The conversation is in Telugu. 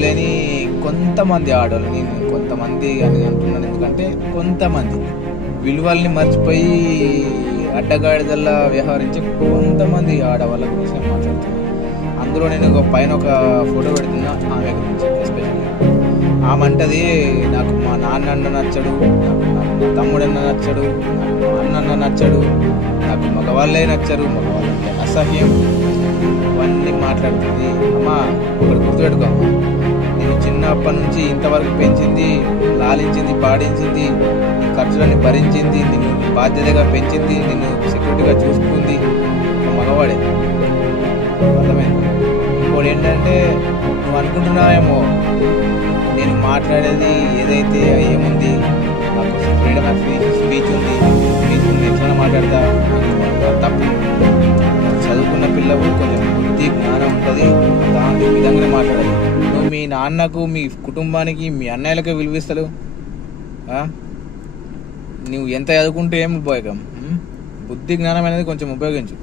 చదువులేని కొంతమంది ఆడవాళ్ళు, నేను కొంతమంది అని అంటున్నాను ఎందుకంటే కొంతమంది విలువల్ని మర్చిపోయి అడ్డగాడిదల్లా వ్యవహరించే కొంతమంది ఆడవాళ్ళ గురించి నేను మాట్లాడుతున్నాను. అందులో నేను పైన ఒక ఫోటో పెడుతున్నా ఆమె గురించి ఎస్పెషల్లీ. ఆమె అంటది, నాకు మా నాన్న నచ్చడు, నాకు మా తమ్ముడన్న నచ్చడు, నాకు మా అన్న నచ్చడు, నాకు మగవాళ్ళే నచ్చరు, మగవాళ్ళంటే అసహ్యం, ఇవన్నీ మాట్లాడుతుంది. అమ్మా ఒకటి గుర్తుపెట్టుకో అమ్మా, నేను చిన్నప్పటి నుంచి ఇంతవరకు పెంచింది, లాలించింది, పాడించింది, నీ ఖర్చులన్నీ భరించింది, నిన్ను బాధ్యతగా పెంచింది, నిన్ను సెక్యూరిటీగా చూసుకుంది ఒక మగవాడే. అర్థమైంది? ఇంకోటి ఏంటంటే, నువ్వు అనుకుంటున్నావేమో నేను మాట్లాడేది ఏదైతే ఏముంది, నాకు ఫ్రీడమ్ ఆఫ్ స్పీచ్ ఉంది, ఎట్లా మాట్లాడతా, తప్పు. చదువుకున్న పిల్లవు కొంచెం బుద్ధి జ్ఞానం ఉంటుంది, దాని విధంగానే మాట్లాడాలి. నువ్వు మీ నాన్నకు, మీ కుటుంబానికి, మీ అన్నయ్యలకు విలువిస్తలేవు. నువ్వు ఎంత చదువుకుంటే ఏం ఉపయోగం? బుద్ధి జ్ఞానం అనేది కొంచెం ఉపయోగించు.